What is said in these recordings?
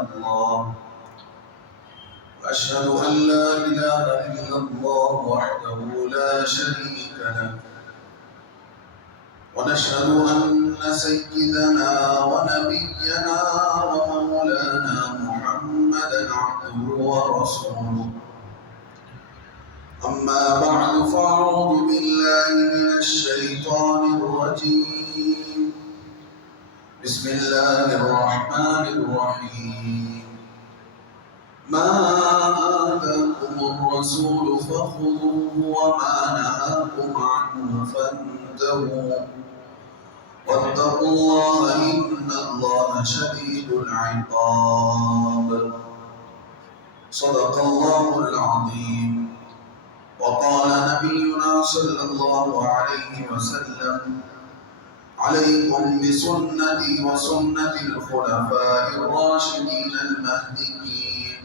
الله وأشهد أن لا إله إلا الله وحده لا شريك له ونشهد أن سيدنا ونبينا ومولانا محمدا عبده ورسوله أما بعد فأعوذ بالله من الشيطان الرجيم بسم الله الرحمن الرحيم ما آتاكم الرسول فخذوه وما نهاكم عنه فانتهوا واتقوا الله إن الله شديد العقاب صدق الله العظيم وقال نبينا صلى الله عليه وسلم عليكم بسنتي وسنة الخلفاء الراشدين المهديين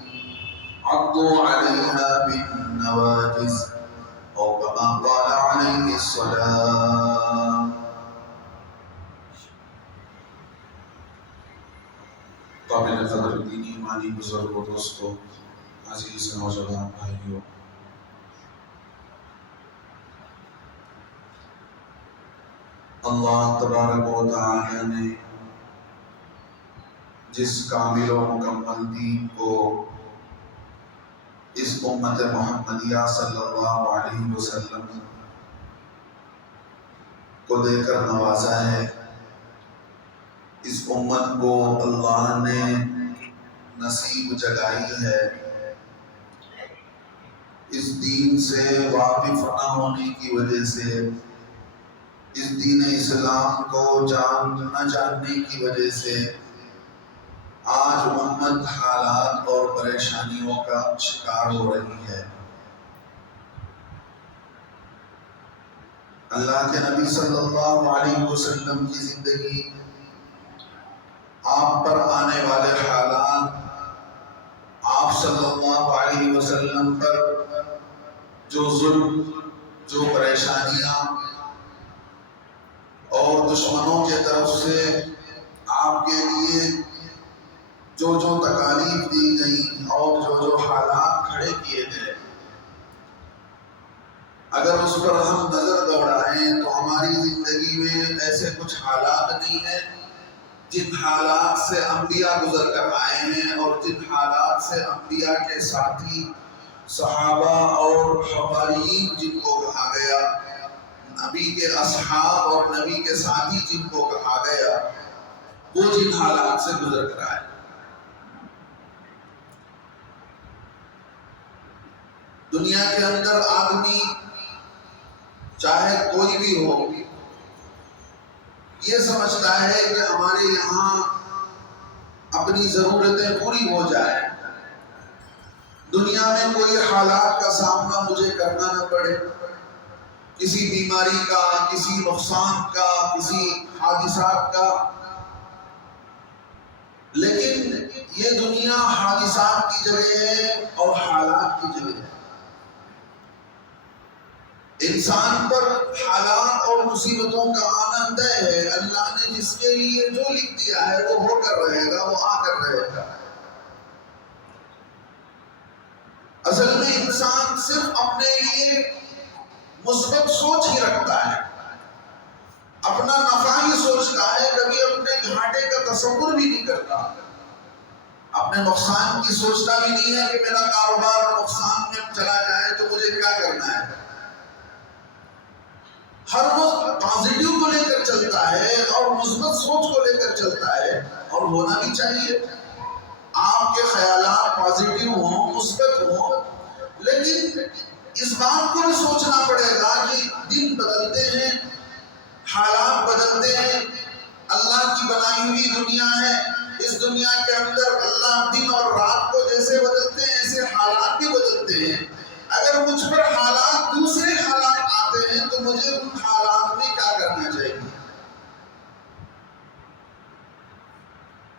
عضوا عليها بالنواجذ أو كما قال عليه السلام. قابل قدر دینی ایمانی بزرگ و دوستو، عزیز نوجوان بھائیو، اللہ تبارک و تعالی نے جس کامل و مکمل دین کو اس امت محمدیہ صلی اللہ علیہ وسلم کو دے کر نوازا ہے، اس امت کو اللہ نے نصیب جگائی ہے، اس دین سے واقف نہ ہونے کی وجہ سے، اس دین اسلام کو نہ جاننے کی وجہ سے آج امت حالات اور پریشانیوں کا شکار ہو رہی ہے۔ اللہ کے نبی صلی اللہ علیہ وسلم کی زندگی، آپ پر آنے والے حالات، آپ صلی اللہ علیہ وسلم پر جو ظلم، جو پریشانیاں اور دشمنوں کے طرف سے آپ کے لیے جو تکالیف دی گئی اور جو حالات کھڑے کیے گئے، اگر اس پر ہم نظر دوڑائیں تو ہماری زندگی میں ایسے کچھ حالات نہیں ہیں جن حالات سے انبیاء گزر کر آئے ہیں اور جن حالات سے انبیاء کے ساتھی صحابہ اور حواریین جن کو کہا گیا، نبی کے اصحاب اور نبی کے ساتھی جن کو کہا گیا، وہ جن حالات سے گزر کر آئے۔ دنیا کے اندر آدمی چاہے کوئی بھی ہو، یہ سمجھتا ہے کہ ہمارے یہاں اپنی ضرورتیں پوری ہو جائیں، دنیا میں کوئی حالات کا سامنا مجھے کرنا نہ پڑے، کسی بیماری کا، کسی نقصان کا، کسی حادثات کا۔ لیکن یہ دنیا حادثات کی جگہ ہے اور حالات کی جگہ ہے۔ انسان پر حالات اور مصیبتوں کا آنا طے ہے، اللہ نے جس کے لیے جو لکھ دیا ہے وہ ہو کر رہے گا، وہ آ کر رہے گا۔ اصل میں انسان صرف اپنے لیے مثبت سوچ ہی رکھتا ہے، اپنا نفع ہی سوچتا ہے، کبھی اپنے گھاٹے کا تصور بھی نہیں کرتا، اپنے نقصان کی سوچتا بھی نہیں ہے کہ میرا کاروبار نقصان میں چلا جائے تو مجھے کیا کرنا ہے۔ ہر وقت پازیٹیو کو لے کر چلتا ہے اور مثبت سوچ کو لے کر چلتا ہے، اور ہونا بھی چاہیے۔ آپ کے خیالات پازیٹیو ہوں، مثبت ہوں، لیکن اس بات کو بھی سوچنا پڑے گا کہ دن بدلتے ہیں، حالات بدلتے ہیں، اللہ کی بنائی ہوئی دنیا ہے، اس دنیا کے اندر اللہ دن اور رات کو جیسے بدلتے ہیں ایسے حالات بھی بدلتے ہیں۔ اگر مجھ پر حالات دوسرے حالات آتے ہیں تو مجھے ان حالات میں کیا کرنا چاہیے؟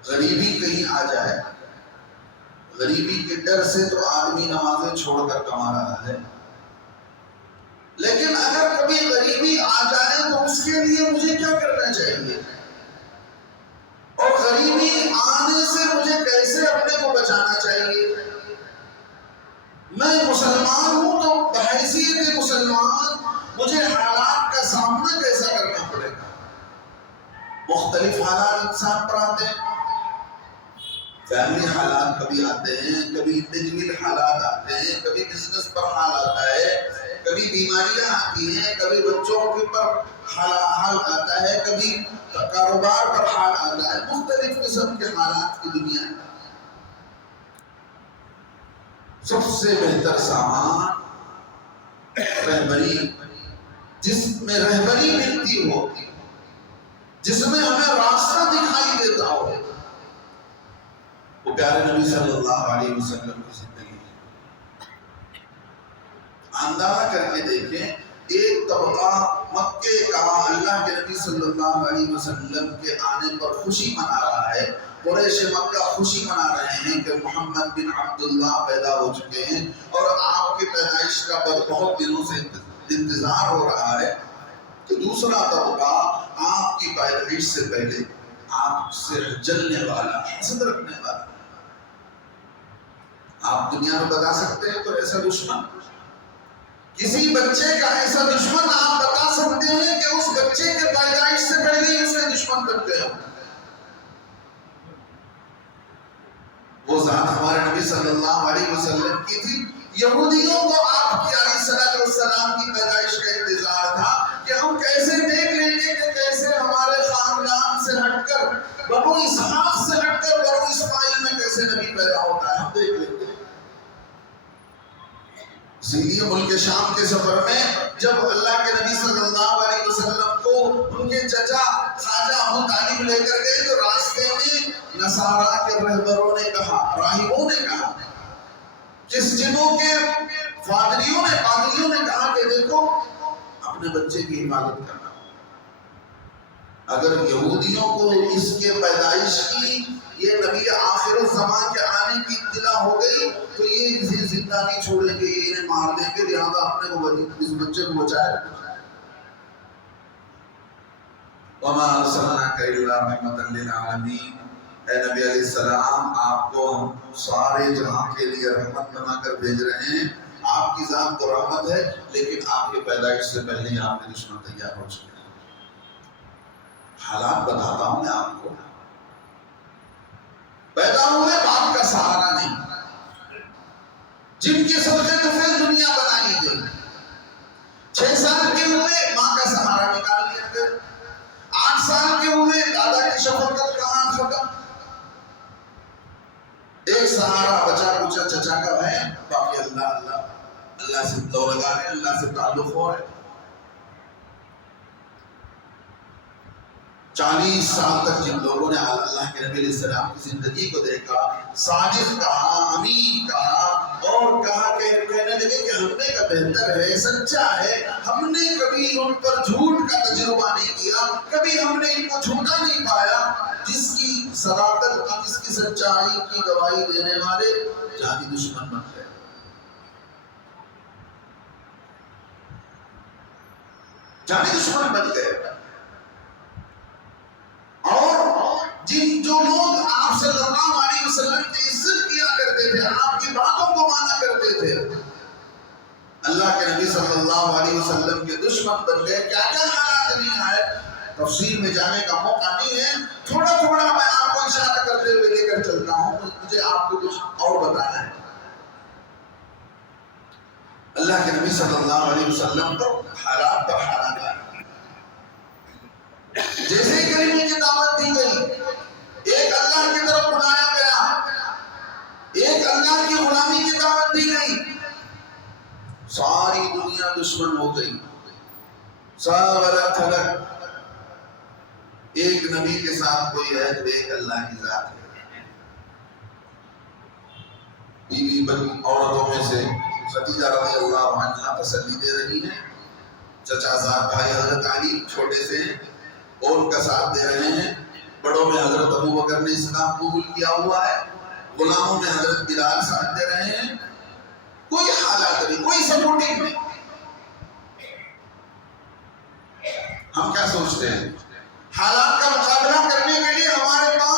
غریبی کہیں آ جائے، غریبی کے ڈر سے تو آدمی نمازیں چھوڑ کر کما رہا ہے، لیکن اگر کبھی غریبی آ جائے تو اس کے لیے مجھے کیا کرنا چاہیے؟ اور غریبی آنے سے مجھے کیسے اپنے کو بچانا چاہیے. میں مسلمان ہوں تو بحیثیت مسلمان مجھے حالات کا سامنا کیسا کرنا پڑے گا. مختلف حالات انسان پر آتے ہیں. فیملی حالات کبھی آتے ہیں، کبھی انڈیویجول حالات آتے ہیں، کبھی بزنس پر حال آتا ہے، کبھی بیماریاں آتی ہیں، کبھی بچوں کے پر حال آتا ہے، کبھی کاروبار پر حال آتا ہے. مختلف قسم کے حالات کی دنیا ہے. سب سے بہتر سامان رہبری، جس میں رہبری ملتی ہو، جس میں ہمیں راستہ دکھائی دیتا ہو، وہ پیارے نبی صلی اللہ علیہ وسلم کی زندگی. اندازہ کر کے دیکھیں، ایک طبقہ مکے کا اللہ کے نبی صلی اللہ علیہ وسلم کے آنے پر خوشی منا رہا ہے. قریش مکہ خوشی منا رہے ہیں کہ محمد بن عبداللہ پیدا ہو چکے ہیں اور آپ کی پیدائش کا بہت دنوں سے انتظار ہو رہا ہے. تو دوسرا طبقہ آپ کی پیدائش سے پہلے آپ سے جلنے والا، حسد رکھنے والا. آپ دنیا میں بتا سکتے ہیں تو ایسا دشمن، کسی بچے کا ایسا دشمن آپ بتا سکتے ہیں کہ اس بچے کے پیدائش سے پہلے ہی اس کے دشمن بن گئے. وہ ذات ہمارے نبی صلی اللہ علیہ وسلم کی تھی. یہودیوں کو آپ کی علیہ السلام کی پیدائش کا انتظار تھا کہ ہم کیسے دیکھ لیں گے کہ کیسے ہمارے خاندان سے ہٹ کر، بنو اسحاق سے ہٹ کر بنو اسماعیل میں کیسے نبی پیدا ہوتا ہے، ہم دیکھ لیں گے. اسی لیے ملک شام کے سفر میں جب اللہ کے نبی صلی اللہ علیہ وسلم کو ان کے چچا خواجہ ابو طالب لے کر گئے تو راستے میں نصارا کے رہبروں نے کہا، راہبوں نے کہا، کرسچنوں کے پادریوں نے کہا کہ دیکھو اپنے بچے کی حفاظت کرنا. اگر یہودیوں کو اس کے پیدائش کی، یہ نبی آخر الزمان کے آنے کی اطلاع ہو گئی تو یہ اسے زندہ نہیں چھوڑیں گے، یہ انہیں مار دیں گے، لہذا اپنے کو اس بچے کو بچائے. وَمَا أَرْسَلْنَاكَ إِلَّا رَحْمَةً لِلْعَالَمِينَ. اے نبی علیہ السلام، آپ کو ہم سارے جہاں کے لیے رحمت بنا کر بھیج رہے ہیں. آپ کی ذات تو رحمت ہے، لیکن آپ کے پیدائش سے پہلے ہی آپ کے دشمن تیار ہو چکے ہیں. حالات بتاتا ہوں میں آپ کو. پیدا ہوئے باپ کا سہارا نہیں، جن کے صدقے طفیل دنیا بنائی گئی. 6 سال کے ہوئے ماں کا سہارا نکال لیا گیا. 8 سال کے ہوئے دادا کی شفقت کہاں ختم. ایک سہارا بچا کچا چچا کا ہے، باقی اللہ سے دو لگا رہے، اللہ سے تعلق ہو رہے. 40 سال تک جن لوگوں نے اللہ کے نبی علیہ السلام کی زندگی کو دیکھا، صادق کہا، امین کہا، اور کہا کہ کہنے لگے کہ ہم نے کا بہتر ہے، سچا ہے. ہم نے کبھی ان پر جھوٹ کا تجربہ نہیں کیا، کبھی ہم نے ان کو جھوٹا نہیں پایا. جس کی صداقت کی، جس کی سچائی کی گواہی دینے والے جانی دشمن بن گئے. جانی دشمن بن گئے. اور جو لوگ آپ صلی اللہ علیہ وسلم کی عزت کیا کرتے تھے، آپ کی باتوں کو مانا کرتے تھے، اللہ کے نبی صلی اللہ علیہ وسلم کے دشمن بن گئے. کیا کیا حالات نہیں آئے، تفصیل میں جانے کا موقع نہیں ہے. تھوڑا تھوڑا میں آپ کو اشارہ کرتے ہوئے لے کر چلتا ہوں، مجھے آپ کو کچھ اور بتانا ہے. اللہ کے نبی صلی اللہ علیہ وسلم کو حالات پر حالات آئے. جیسے ہی کلمے کی دعوت دی گئی، ایک اللہ کی طرف بلایا گیا، ایک اللہ کی غلامی کی دعوت دی گئی، ساری دنیا دشمن ہو گئی. سب الگ تھلگ. ایک نبی کے ساتھ کوئی ہے تو ایک اللہ کی ذات ہے. بیوی بڑی عورتوں میں سے خدیجہ رضی اللہ عنہا تسلی دے رہی ہیں. چچا زاد بھائی حضرت علی چھوٹے سے ہیں، اور ان کا ساتھ دے رہے ہیں. بڑوں میں حضرت ابو بکر نے اسلام قبول کیا ہوا ہے، غلاموں میں حضرت بلال ساتھ دے رہے ہیں. کوئی حالات نہیں، کوئی سپورٹنگ نہیں. ہم کیا سوچتے ہیں؟ حالات کا مقابلہ کرنے کے لیے ہمارے پاس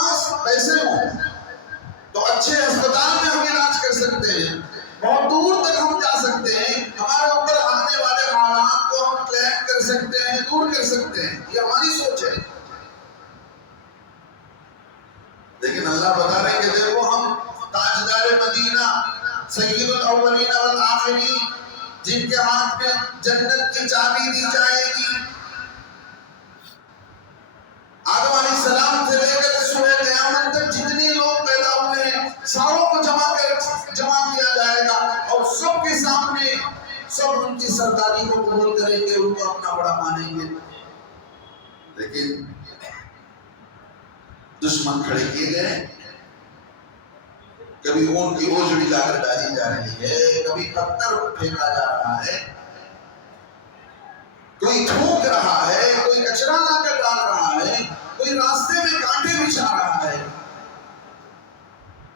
اچھے ہسپتال میں ہم علاج کر سکتے ہیں، بہت دور تک ہم جا سکتے ہیں، ہمارے اوپر آنے والے حالات کو ہم کلیم کر سکتے ہیں، دور کر سکتے ہیں، یہ ہماری سوچ ہے۔ لیکن اللہ بتا رہے کہ دیکھو ہم تاجدار مدینہ سید الاولین والآخرین، جن کے ہاتھ میں جنت کی چابی دی جائے گی، آدم علیہ السلام سے لے کر صبح قیامت تک جتنے لوگ پیدا ہوئے ہیں ساروں کو جمع کیا جائے گا، اور سب کے سامنے سب ان کی سرداری کو قبول کریں گے، ان کو اپنا بڑا مانیں گے۔ لیکن دشمن کھڑے کیے گئے، کبھی اون کی اوجڑی لا کر ڈالی جا رہی ہے، کبھی پتھر پھینکا جا رہا ہے، کوئی تھوک رہا ہے، کوئی کچرا لا کر ڈال رہا ہے، کوئی راستے میں کانٹے بچھا رہا ہے۔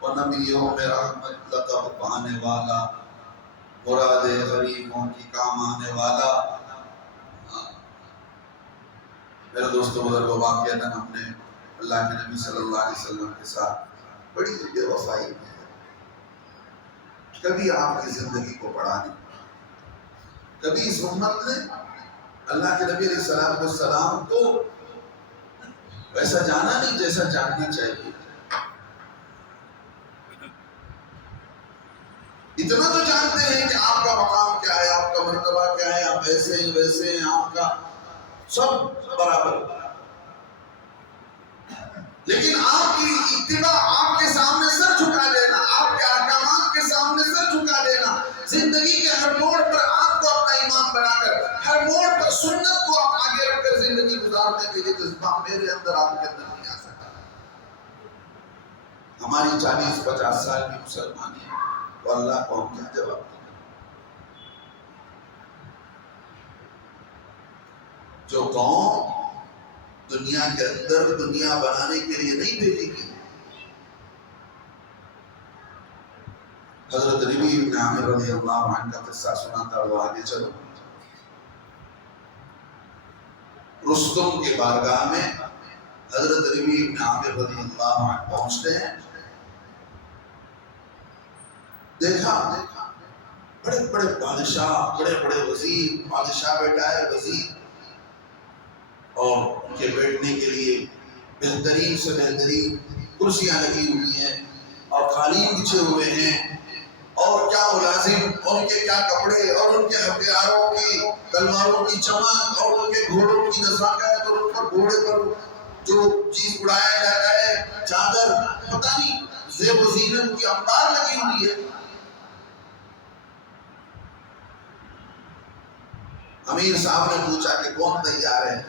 ونبیوں میں رحمت لقب پانے والا، مراد غریبوں کی کام آنے والا۔ میرے دوستوں بزرگوں، واقعہ ہم نے اللہ کے نبی صلی اللہ علیہ وسلم کے ساتھ بڑی بے وفائی کی ہے۔ کبھی آپ کی زندگی کو پڑھا نہیں، کبھی اس امت نے اللہ کے نبی علیہ السلام کو ویسا جانا نہیں جیسا جاننا چاہیے۔ اتنا تو جانتے ہیں کہ آپ کا مقام کیا ہے، آپ کا مرتبہ کیا ہے، آپ ایسے ہیں ویسے ہیں، آپ کا سب برابر، لیکن آپ کی اتباع، آپ کے سامنے سر جھکا دینا، آپ کے احکامات کے سامنے سر جھکا دینا، زندگی کے ہر موڑ پر آپ کو اپنا امام بنا کر، ہر موڑ پر سنت کو آپ آگے رکھ کر زندگی گزارنے کے لیے جذبہ میرے اندر آپ کے اندر نہیں آ سکتا۔ ہماری 40-50 سال کی مسلمانی ہے تو اللہ کو ہم کیا جواب دیں؟ جو قوم دنیا کے اندر دنیا بنانے کے لیے نہیں بھیجی گئی۔ حضرت ربیع بن عامر رضی اللہ عنہ کا قصہ سنا تھا، وہ آگے چلو۔ رستم کے بارگاہ میں حضرت ربیع بن عامر رضی اللہ عنہ پہنچتے ہیں، دیکھا بڑے بڑے بادشاہ، بڑے بڑے وزیر، بادشاہ بیٹا ہے وزیر، اور ان کے بیٹھنے کے لیے بہترین سے بہترین کرسیاں لگی ہوئی ہیں اور قالین بچھے ہوئے ہیں، اور کیا ملازم، اور ان کے کیا کپڑے، اور ان کے ہتھیاروں کی، تلواروں کی چمک، اور ان کے گھوڑوں کی نزاکت، اور ان پر گھوڑے پر جو چیز اڑایا جاتا ہے، چادر، پتہ نہیں زیب و زینت کی انبار لگی ہوئی ہے۔ امیر صاحب نے پوچھا کہ کون تیار ہے؟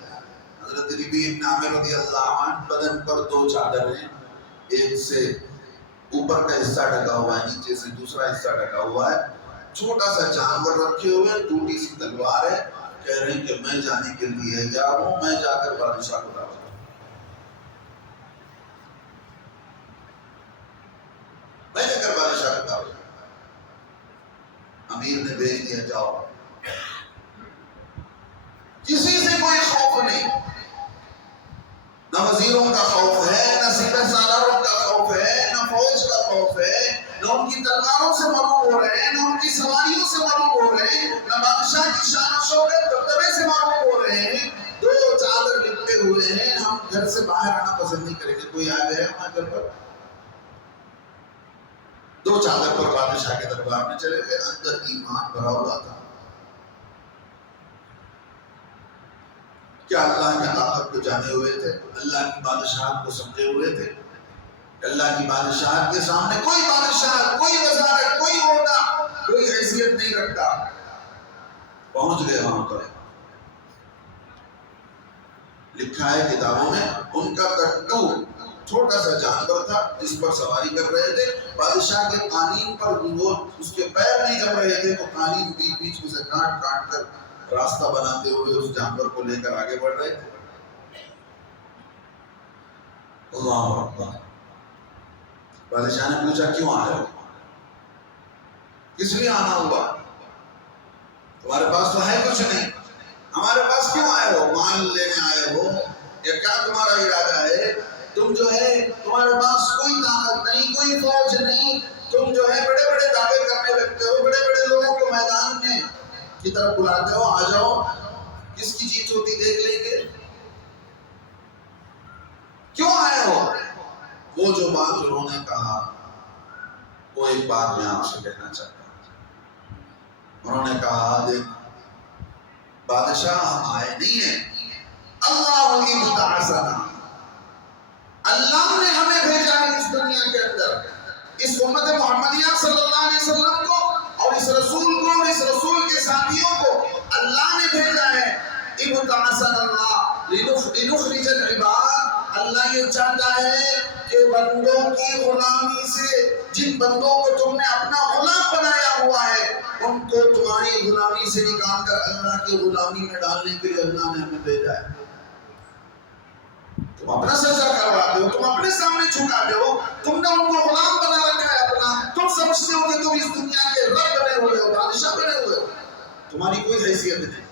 حضرت ربیع بن عامر رضی اللہ عنہ بدن پر 2 چادر ہیں، ایک سے اوپر کا حصہ ڈھکا ہوا ہے، نیچے سے دوسرا حصہ ڈھکا ہوا ہے، چھوٹا سا جانور رکھے ہوئے ہیں، ٹوٹی سی تلوار ہے، کہہ رہے ہیں کہ میں جانے کے لیے تیار ہوں، میں جا کر بادشاہ کو دعوت دوں، میں جا کر بادشاہ کو دعوت دوں۔ امیر نے بھیج دیا، جاؤ۔ کسی سے کوئی خوف نہیں، نہ وزیروں کا خوف ہے، نہ سپہ سالاروں کا خوف ہے، نہ فوج کا خوف ہے، نہ ان کی تلواروں سے معلوم ہو رہے ہیں، نہ ان کی سواریوں سے معلوم ہو رہے ہیں، نہ بادشاہ کی شان و شوکت دبدبے سے معلوم ہو رہے ہیں۔ 2 چادر لپٹے ہوئے ہیں، ہم گھر سے باہر آنا پسند نہیں کریں گے، کوئی آ گیا ہمارے گھر پر، 2 چادر پر بادشاہ کے دربار میں چلے گئے، اندر ایمان بھرا ہوا تھا۔ کیا اللہ کی طاقت کو جانے ہوئے تھے، اللہ کی بادشاہت کو سمجھے ہوئے تھے، اللہ کی بادشاہت کے سامنے کوئی بادشاہ، کوئی وزارت، کوئی عہدہ، کوئی حیثیت نہیں رکھتا۔ پہنچ گئے وہاں پر، لکھا ہے کتابوں میں، ان کا کٹو چھوٹا سا جانور تھا جس پر سواری کر رہے تھے، بادشاہ کے قالین پر وہ اس کے پیر نہیں جم رہے تھے تو قالین بیچ بیچ میں سے کاٹ کاٹ کر راستہ بناتے ہوئے اس جانور کو لے کر آگے بڑھ رہے تھے۔ اللہ اکبر۔ بادشاہ نے پوچھا کیوں آ رہے ہو، کس لیے آنا ہوا؟ تمہارے پاس تو ہے کچھ نہیں، ہمارے پاس کیوں آئے ہو؟ مال لینے آئے ہو یا کیا تمہارا ارادہ ہے؟ تم جو ہے تمہارے پاس کوئی طاقت نہیں، کوئی فوج نہیں، تم جو ہے بڑے بڑے دعوے کرنے لگتے ہو، بڑے بڑے لوگوں کو میدان میں کی طرف بلاتے ہو، آ جاؤ، کس کی جیت ہوتی دیکھ لیں گے۔ کیوں آئے ہو؟ وہ جو بات انہوں نے کہا، وہ ایک بات میں آپ سے کہنا چاہتا ہوں۔ انہوں نے کہا دیکھ بادشاہ ہم آئے نہیں ہیں، اللہ ابتعثنا، اللہ نے ہمیں بھیجا ہے اس دنیا کے اندر، اس امت محمدیہ صلی اللہ علیہ وسلم کو اور اس رسول کو اور اس رسول کے ساتھیوں کو اللہ نے بھیجا ہے۔ ابتعثنا اللہ لنخرج العباد، اللہ یہ چاہتا ہے کہ بندوں کی غلامی سے، جن بندوں کو تم نے اپنا غلام بنایا ہوا ہے، ان کو تمہاری غلامی سے نکال کر اللہ کی غلامی میں ڈالنے کے لیے اللہ نے ہمیں بھیجا ہے۔ تم اپنا سجدہ کرواتے ہو، تم اپنے سامنے جھکاتے ہو، تم نے ان کو غلام بنا رکھا ہے اپنا، تم سمجھتے ہو کہ تم اس دنیا کے رب بنے ہوئے ہو، بادشاہ بنے ہوئے ہو، تمہاری کوئی حیثیت نہیں۔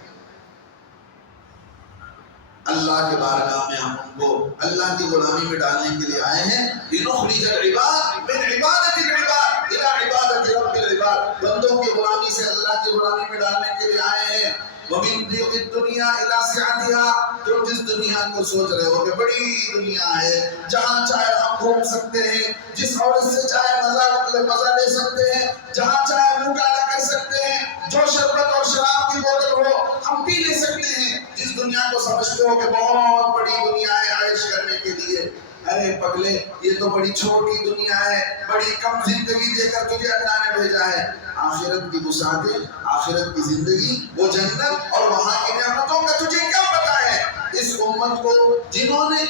اللہ کے بارگاہ میں ہم ان کو اللہ کی غلامی میں ڈالنے کے لیے آئے ہیں۔ لنخرج العباد من عبادت العباد الى عبادت رب العباد، بندوں کی غلامی سے اللہ کی غلامی میں ڈالنے کے لیے آئے ہیں۔ وَمِن ضِيقِ الدُّنْيَا إِلَى سِعَتِهَا، تم جس دنیا کو سوچ رہے ہو کہ بڑی دنیا ہے، جہاں چاہے ہم گھوم سکتے ہیں، جس عورت سے چاہے مزہ لے سکتے ہیں، جہاں چاہے منہ کالا کر سکتے ہیں، جو شربت اور شراب کی بوتل ہو ہم پی لے سکتے ہیں، جس دنیا کو سمجھتے ہو کہ بہت بڑی دنیا ہے عائش کرنے کے لیے، ارے پگلے یہ تو بڑی چھوٹی دنیا ہے، بڑی کم زندگی دے کر تجھے اللہ نے بھیجا ہے۔ آخرت کی وسعتیں، آخرت کی زندگی، وہ جنت اور وہاں کی نعمتوں کا تجھے کیا پتا ہے؟ اس امت کو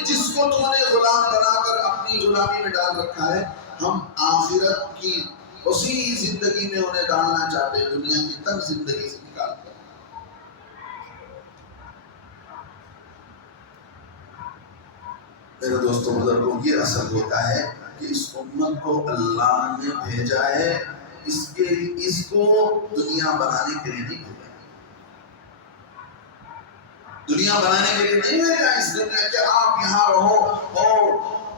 جس کو تم نے غلام بنا کر اپنی غلامی میں ڈال رکھا ہے، ہم آخرت کی اسی زندگی میں انہیں ڈالنا چاہتے ہیں، دنیا کی تنگ زندگی سے نکال کر۔ میرے دوستوں بزرگوں، یہ اصل ہوتا ہے کہ اس امت کو اللہ نے بھیجا ہے، اس کو دنیا بنانے کے لیے نہیں بھیجا، دنیا بنانے کے لیے نہیں بھیجا، اس دنیا کے آپ یہاں رہو اور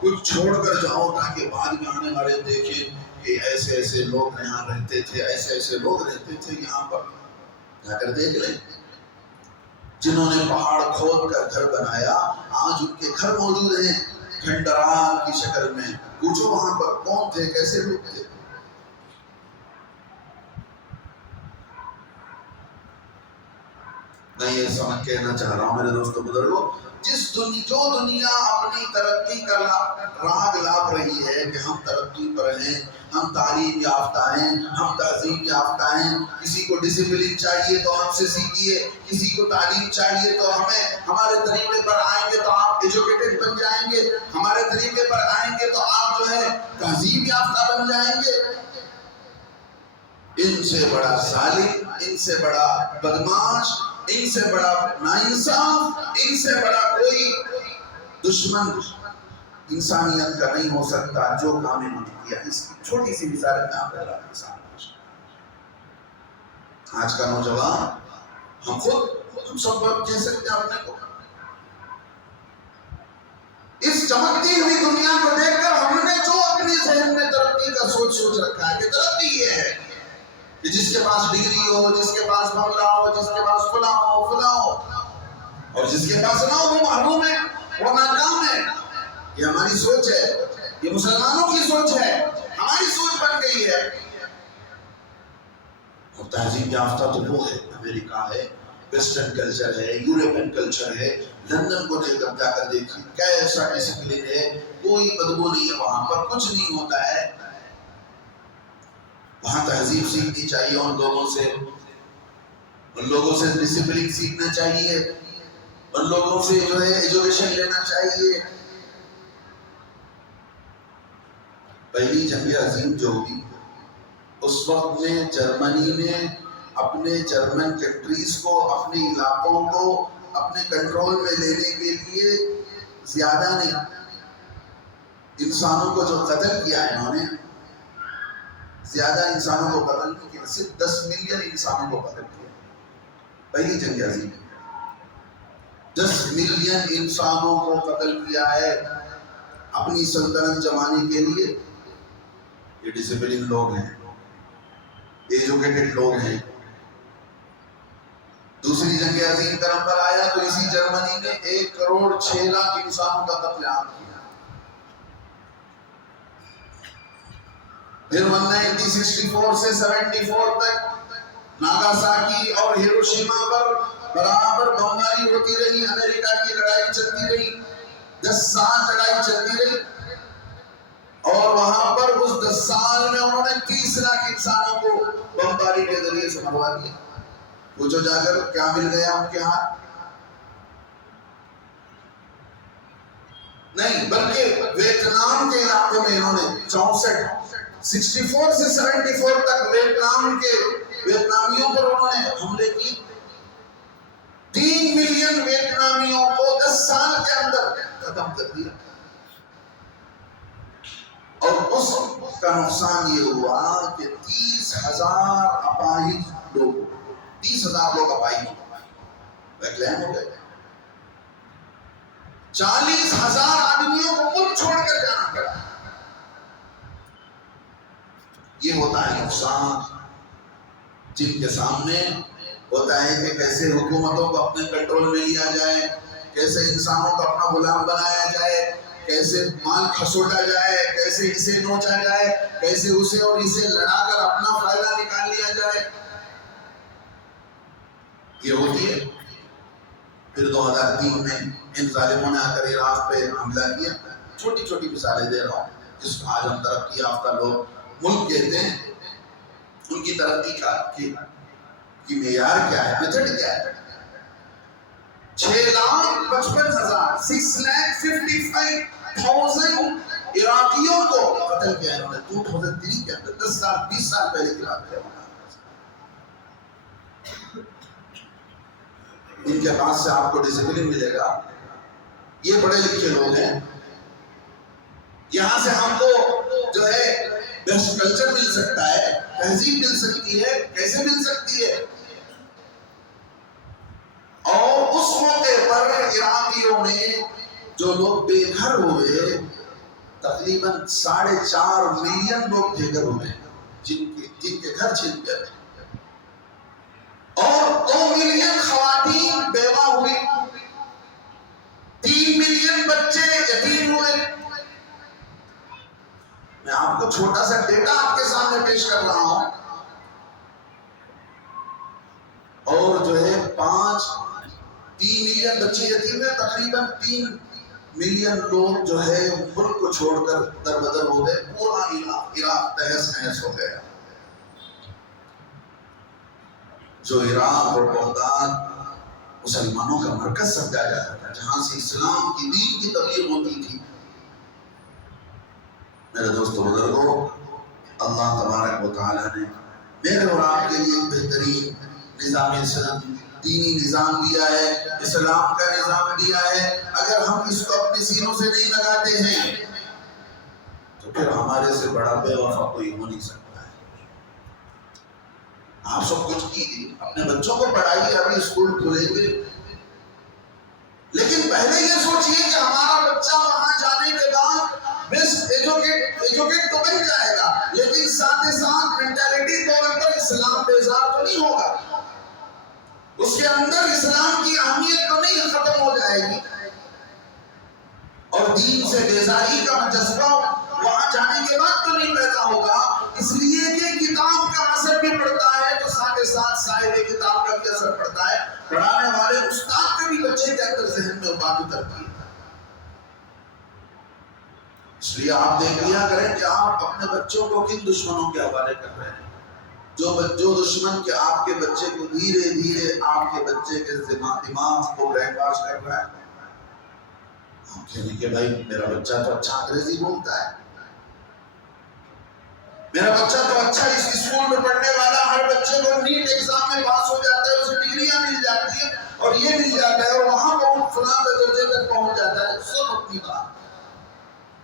کچھ چھوڑ کر جاؤ تاکہ بعد میں آنے والے دیکھیں کہ ایسے ایسے لوگ یہاں رہتے تھے، ایسے ایسے لوگ رہتے تھے یہاں پر، جا کر دیکھ لیں۔ جنہوں نے پہاڑ کھود کر گھر بنایا، آج ان کے گھر موجود ہیں کھنڈرات کی شکل میں، پوچھو وہاں پر کون تھے، کیسے لوگ تھے۔ میں یہ سمجھ کہنا چاہ رہا ہوں میرے دوستوں بزرگوں، جو دنیا اپنی ترقی کا راہ لاب رہی ہے کہ ہم ترقی پر ہیں، ہم تعلیم یافتہ ہیں، ہم تہذیب یافتہ ہیں، کسی کو ڈسپلن چاہیے تو ہم سے سیکھیے، کسی کو تعلیم چاہیے تو ہمارے طریقے پر آئیں گے تو آپ ایجوکیٹڈ بن جائیں گے، ہمارے طریقے پر آئیں گے تو آپ جو ہے تہذیب یافتہ بن جائیں گے۔ ان سے بڑا ظالم، ان سے بڑا بدماش، ان سے بڑا ناانصاف، ان سے بڑا کوئی دشمن انسانیت کا نہیں ہو سکتا جو کام انہوں نے کیا۔ اس کی چھوٹی سی مثال میں آپ کو آج کا نوجوان، ہم سب کہہ سکتے ہیں اپنے کو، اس چمکتی ہوئی دنیا کو دیکھ کر ہم نے جو اپنی ذہن میں ترقی کا سوچ رکھا ہے کہ ترقی یہ ہے کہ جس کے پاس ڈگری ہو، جس کے پاس بنگلہ ہو، جس کے پاس فلاں ہو، اور جس کے پاس نہ ہو وہ محروم ہے، وہ ناکام ہے۔ یہ ہماری سوچ ہے، یہ مسلمانوں کی سوچ ہے، ہماری سوچ بن گئی ہے۔ اور تہذیب یافتہ تو وہ ہے، امریکہ ہے، ویسٹرن کلچر ہے، یورپین کلچر ہے، لندن کو جا کر دیکھیے کیسا ڈسپلن ہے، کوئی بدبو نہیں ہے، وہاں پر کچھ نہیں ہوتا ہے۔ وہاں تہذیب سیکھنی چاہیے ان لوگوں سے ڈسپلن سیکھنا چاہیے، ان لوگوں سے جو ہے ایجوکیشن لینا چاہیے۔ پہلی جنگ عظیم جو ہوئی اس وقت میں جرمنی نے اپنے جرمن کنٹریز کو، اپنے علاقوں کو اپنے کنٹرول میں لینے کے لیے زیادہ نہیں، انسانوں کو جو قتل کیا انہوں نے، زیادہ انسانوں کو قتل نہیں کیا، صرف 10 ملین انسانوں کو قتل کیا۔ پہلی جنگ عظیم 10 ملین انسانوں کو قتل کیا ہے۔ اپنی سلطنت جمانے کے لیے. یہ ڈسپلن لوگ ہیں, ایجوکیٹڈ لوگ ہیں. دوسری جنگ عظیم کا نمبر آیا تو اسی جرمنی نے 1,06,00,000 انسانوں کا قتل عام کیا. پھر 1964 سے 74 تک ناگاساکی اور ہیروشیما پر برابر بمباری ہوتی رہی. امریکہ کی لڑائی چلتی رہی, 10 سال لڑائی چلتی رہی, اور وہاں پر اس 10 سال میں انہوں نے 30 لاکھ انسانوں کو بمباری کے ذریعے سے مروا دیا. پوچھو جا کر کیا مل گیا ان کے ہاتھ؟ نہیں, بلکہ ویتنام کے علاقوں میں انہوں نے 64 سے 74 تک ویتنامیوں پر انہوں نے حملے کی. 3 ملین ویتنامیوں کو 10 سال کے اندر ختم کر دیا. اور اس کا نقصان یہ ہوا کہ 30,000 اپاہج لوگ 30,000 لوگ اپاہج ہو گئے. 40,000 آدمیوں کو ملک چھوڑ کر جانا پڑا. یہ ہوتا ہے نقصان جن کے سامنے ہوتا ہے کہ کیسے حکومتوں کو اپنے کنٹرول میں لیا جائے, کیسے انسانوں کو اپنا غلام بنایا جائے, کیسے مال کھسوٹا جائے, کیسے اسے نوچا جائے, کیسے اسے اور اسے لڑا کر اپنا فائدہ نکال لیا جائے. یہ ہوتی ہے. پھر 2003 میں ان ظالموں نے آ کر عراق پہ حملہ کیا. چھوٹی چھوٹی مثالیں دے رہا ہوں جس کو آج ہم ترقی یافتہ لوگ ملک کہتے ہیں. ان کی ترقی کی معیار کیا ہے, میتھڈ کیا ہے؟ 6,55,000 6,55,000 عراقیوں کو قتل کیا انہوں نے 2003 کے اندر. 10 سال 20 سال پہلے کی بات ہے. ان کے پاس سے آپ کو ڈسپلن ملے گا. یہ پڑھے لکھے لوگ ہیں. یہاں سے ہم کو جو ہے بیسٹ کلچر مل سکتا ہے, تہذیب مل سکتی ہے. کیسے مل سکتی ہے؟ اور اس موقع پر عراقیوں میں جو لوگ بے گھر ہوئے, تقریباً 4.5 ملین لوگ بے گھر ہوئے جن کے گھر چھن گئے, اور 2 ملین خواتین بیوہ ہوئی, 3 ملین بچے یتیم ہوئے. میں آپ کو چھوٹا سا ڈیٹا آپ کے سامنے پیش کر رہا ہوں. اور جو ہے 3 ملین بچے یتیم ہیں. تقریباً 3 ملین لوگ جو ہے ملک کو چھوڑ کر در بدر ہو گئے. پورا عراق تہس نہس ہو گیا. جو عراق اور بغداد مسلمانوں کا مرکز سمجھا جاتا تھا, جہاں سے اسلام کی دین کی تبلیغ ہوتی تھی. میرے دوستو بزرگوں, اللہ تبارک و تعالیٰ نے میرے اور آپ کے لیے بہترین نظام دینی نظام دیا ہے, اسلام کا نظام دیا ہے. اگر ہم اس کو اپنے سینوں سے نہیں لگاتے ہیں تو پھر ہمارے سے بڑا بے وفا کوئی ہو نہیں سکتا ہے. آپ سب کچھ کیجیے, اپنے بچوں کو پڑھائیے, ابھی اسکول کھلیں گے, لیکن پہلے یہ سوچئے کہ ہمارا بچہ وہاں جانے کے بعد بیسٹ ایجوکیٹ تو بن جائے گا, لیکن ساتھ ساتھ مینٹیلٹی طور پر اسلام بیزار تو نہیں ہوگا. اس کے اندر اسلام کی اہمیت تو نہیں ختم ہو جائے گی, اور دین سے بیزاری کا جذبہ وہاں جانے کے بعد تو نہیں پیدا ہوگا. اس لیے کہ کتاب کا اثر بھی پڑتا ہے تو ساتھ صاحب کتاب کا بھی اثر پڑتا ہے. پڑھانے والے استاد کے بھی بچے کے اندر ذہن میں بات اترتی ہے. اس لیے آپ دیکھ لیا کریں کہ آپ اپنے بچوں کو کن دشمنوں کے حوالے کر رہے ہیں. جو دشمن کے آپ کے بچے کو دھیرے دھیرے آپ کے بچے کے دماغ کو برین واش کر رہا ہے. آپ کہنے کہ بھائی میرا بچہ تو اچھا انگریزی بولتا ہے, میرا بچہ تو اچھا اس اسکول میں پڑھنے والا, ہر بچے کو نیٹ ایگزام میں پاس ہو جاتا ہے, اسے ڈگریاں مل جاتی ہیں, اور یہ مل جاتا ہے, اور وہاں پہنچ فلاں درجے تک پہنچ جاتا ہے. سب اپنی بات.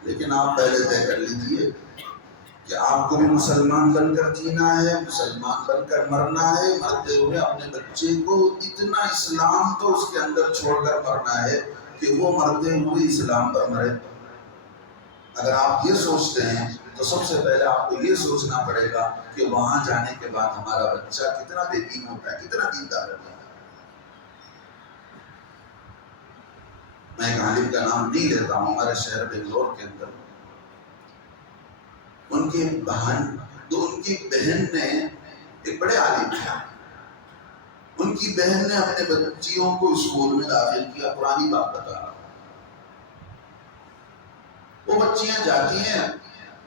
لیکن آپ پہلے طے کر لیجئے کہ آپ کو بھی مسلمان بن کر جینا ہے, مسلمان بن کر مرنا ہے. مرتے ہوئے اپنے بچے کو اتنا اسلام تو اس کے اندر چھوڑ کر مرنا ہے کہ وہ مرتے ہوئے اسلام پر مرے. اگر آپ یہ سوچتے ہیں تو سب سے پہلے آپ کو یہ سوچنا پڑے گا کہ وہاں جانے کے بعد ہمارا بچہ کتنا بے دین ہوتا ہے، کتنا دیندار ہوتا ہے۔ میں ایک عالم کا نام نہیں لیتا ہوں، ہمارے شہر بنگلور کے اندر ان کی بہن نے، ایک بڑے عالم تھے، ان کی بہن نے اپنے بچیوں کو اسکول میں داخل کیا، پرانی بات بتا رہا ہوں۔ وہ بچیاں جاتی ہیں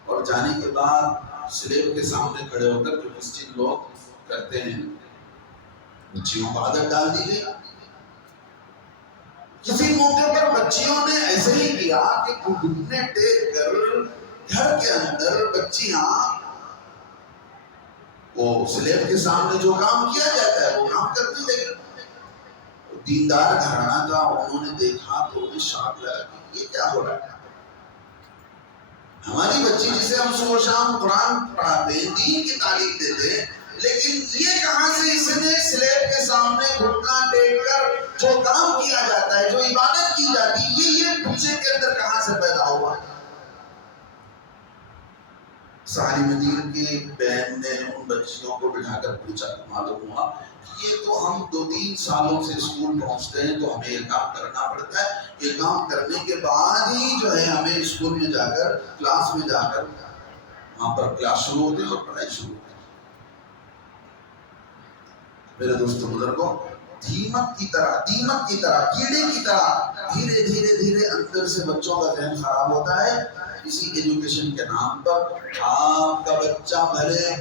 اور جانے کے بعد سلیب کے سامنے کھڑے ہو کر جو مسجد لوگ کرتے ہیں، بچیوں کو عادت ڈال دی گئی۔ کسی موقع پر بچیوں نے ایسے ہی کیا کہ گھٹنے ٹیک کر گھر کے اندر بچیاں وہ سلیب کے سامنے جو کام کیا جاتا ہے وہ کام کرنے لگے۔ دیندار گھرانہ تھا، انہوں نے دیکھا تو انہیں شاک لگا کہ یہ کیا ہو رہا ہے۔ ہماری بچی جسے ہم صبح شام قرآن پڑھاتے ہیں، دین کی تعلیم دیتے ہیں، لیکن یہ کہاں سے اس نے سلیب کے سامنے گھٹنا ٹیک کر جو کام کیا جاتا ہے، جو عبادت کی جاتی ہے، یہ بچے کے اندر کہاں سے پیدا ہوا؟ عالم دین کی بہن نے ان بچیوں کو بٹھا کر پوچھا، معلوم ہوا یہ تو ہم 2-3 سالوں سے اسکول پہنچتے ہیں تو ہمیں یہ کام کرنا پڑتا ہے، یہ کام کرنے کے بعد ہی جو ہے ہمیں اسکول میں جا کر، کلاس میں جا کر، وہاں پر کلاس شروع ہوتی ہے اور پڑھائی شروع ہوتی ہے۔ میرے دوستو بزرگوں، دیمک کی طرح، کیڑے کی طرح دھیرے دھیرے اندر سے بچوں کا ذہن خراب ہوتا ہے۔ اسی ایجوکیشن کے نام پر آپ کا بچہ بھلے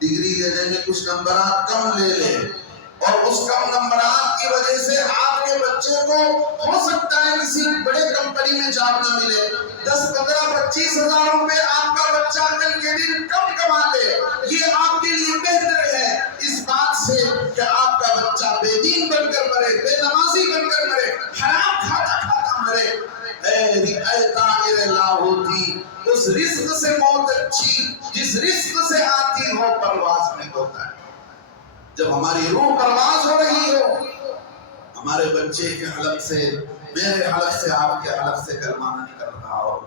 ڈگری لینے میں کچھ نمبرات کم لے لے، اور اس کم نمبرات کی وجہ سے آپ کے بچے کو ہو سکتا ہے کسی بڑے کمپنی میں جاب نہ ملے، 10-15-25 ہزار روپے آپ کا بچہ کل کے دن کم کما لے، یہ آپ کے لیے بہتر ہے اس بات سے کہ آپ کا بچہ بے دین بن کر مرے، بے نمازی بن کر مرے، حرام کھاتا مرے۔ اے طاہر لاہوتی، اس رزق سے موت اچھی جس رزق سے آتی ہو پرواز میں ہوتا ہے۔ جب ہماری روح پرواز ہو رہی ہو، ہمارے بچے کے حلق سے، میرے حلق سے، آپ کے حلق سے کلمہ نہ نکل رہا ہو،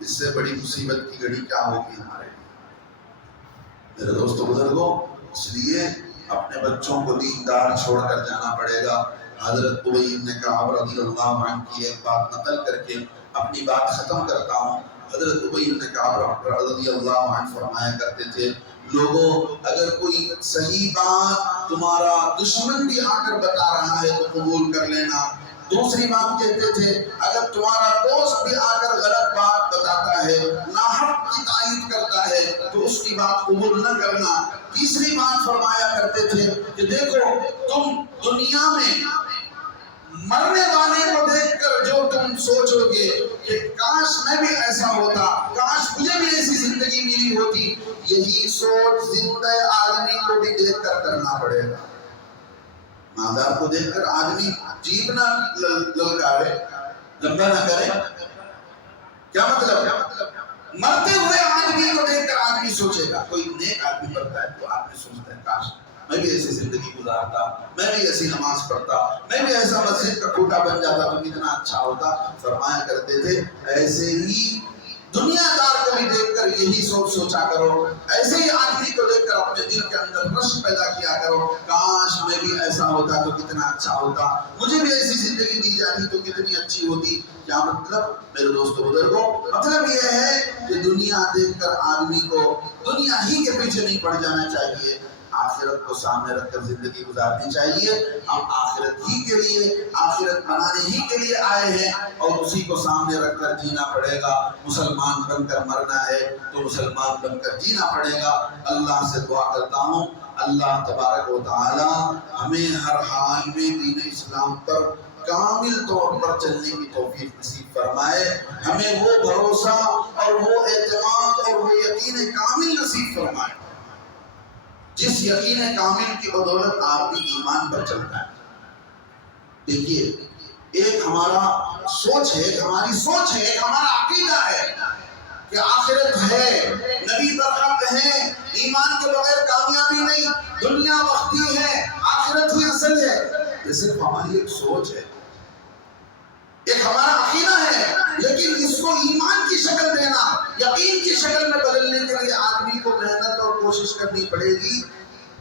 اس سے بڑی مصیبت کی گھڑی کیا ہوگی ہمارے لیے۔ میرے دوستو بزرگوں، اس لیے اپنے بچوں کو دیندار چھوڑ کر جانا پڑے گا۔ حضرت ابی بن کعب رضی اللہ عنہ کی ایک بات نقل کر کے اپنی بات ختم کرتا ہوں۔ حضرت ابی بن کعب رضی اللہ عنہ فرمایا کرتے تھے، لوگوں اگر کوئی صحیح بات تمہارا دشمن بھی آ کر بتا رہا ہے تو قبول کر لینا۔ دوسری بات کہتے تھے، اگر تمہارا دوست بھی آ کر غلط بات بتاتا ہے، ناحق کی تائید کرتا ہے تو اس کی بات قبول نہ کرنا۔ تیسری بات فرمایا کرتے تھے کہ دیکھو، تم دنیا میں مرنے والے کو دیکھ کر جو تم سوچو گے کہ کاش میں بھی ایسا ہوتا، کاش مجھے بھی ایسی زندگی ملی ہوتی، یہی سوچ زندہ آدمی کو بھی دیکھ کر کرنا پڑے گا۔ مادار کو دیکھ کر آدمی جیب نہ للکارے، لمبا نہ کرے، کیا مطلب؟ مرتے ہوئے آدمی کو دیکھ کر آدمی سوچے گا۔ کوئی نیک آدمی مرتا ہے تو آدمی سوچتا ہے کاش میں بھی ایسی زندگی گزارتا، میں بھی ایسی نماز پڑھتا، میں بھی ایسا مسجد کا ٹوٹا بن جاتا تو کتنا اچھا ہوتا۔ فرمایا کرتے تھے ایسے ہی دنیا دار کو بھی دیکھ کر یہی سوچا کرو، ایسے ہی آدمی کو دیکھ کر اپنے دل کے اندر رشک پیدا کیا کرو، کاش میں بھی ایسا ہوتا تو کتنا اچھا ہوتا، مجھے بھی ایسی زندگی دی جاتی تو کتنی اچھی ہوتی۔ کیا مطلب میرے دوستو بزرگوں؟ مطلب یہ ہے کہ دنیا دیکھ کر آدمی کو دنیا ہی کے پیچھے نہیں پڑ جانا چاہیے، آخرت کو سامنے رکھ کر زندگی گزارنی چاہیے۔ ہم آخرت ہی کے لیے، آخرت بنانے ہی کے لیے آئے ہیں اور اسی کو سامنے رکھ کر جینا پڑے گا۔ مسلمان بن کر مرنا ہے تو مسلمان بن کر جینا پڑے گا۔ اللہ سے دعا کرتا ہوں اللہ تبارک و تعالی ہمیں ہر حال میں دین اسلام پر کامل طور پر چلنے کی توفیق نصیب فرمائے، ہمیں وہ بھروسہ اور وہ اعتماد اور وہ یقین کامل نصیب فرمائے جس یقین کامل کی بدولت آپ کی ایمان پر چلتا ہے۔ دیکھیے، ایک ہمارا سوچ ہے، ایک ہماری سوچ ہے، ایک ہمارا عقیدہ ہے کہ آخرت ہے، نبی برحق ہے، ایمان کے بغیر کامیابی نہیں، دنیا وقتی ہے، آخرت ہی اصل ہے۔ یہ صرف ہماری ایک سوچ ہے، ایک ہمارا عقیدہ ہے، لیکن اس کو ایمان کی شکل دینا، شکل میں بدلنے کے لیے آدمی کو محنت اور کوشش کرنی پڑے گی.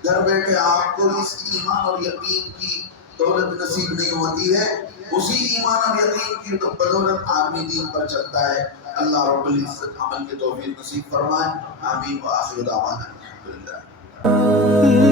گھر بیٹھے آپ کو اس ایمان اور یقین کی دولت نصیب نہیں ہوتی ہے. اسی ایمان اور یقین کی بدولت آدمی دین پر چلتا ہے. اللہ رب العزت عمل کے توفیق نصیب فرمائے. آمین. وآخر دعوانا الحمدللہ.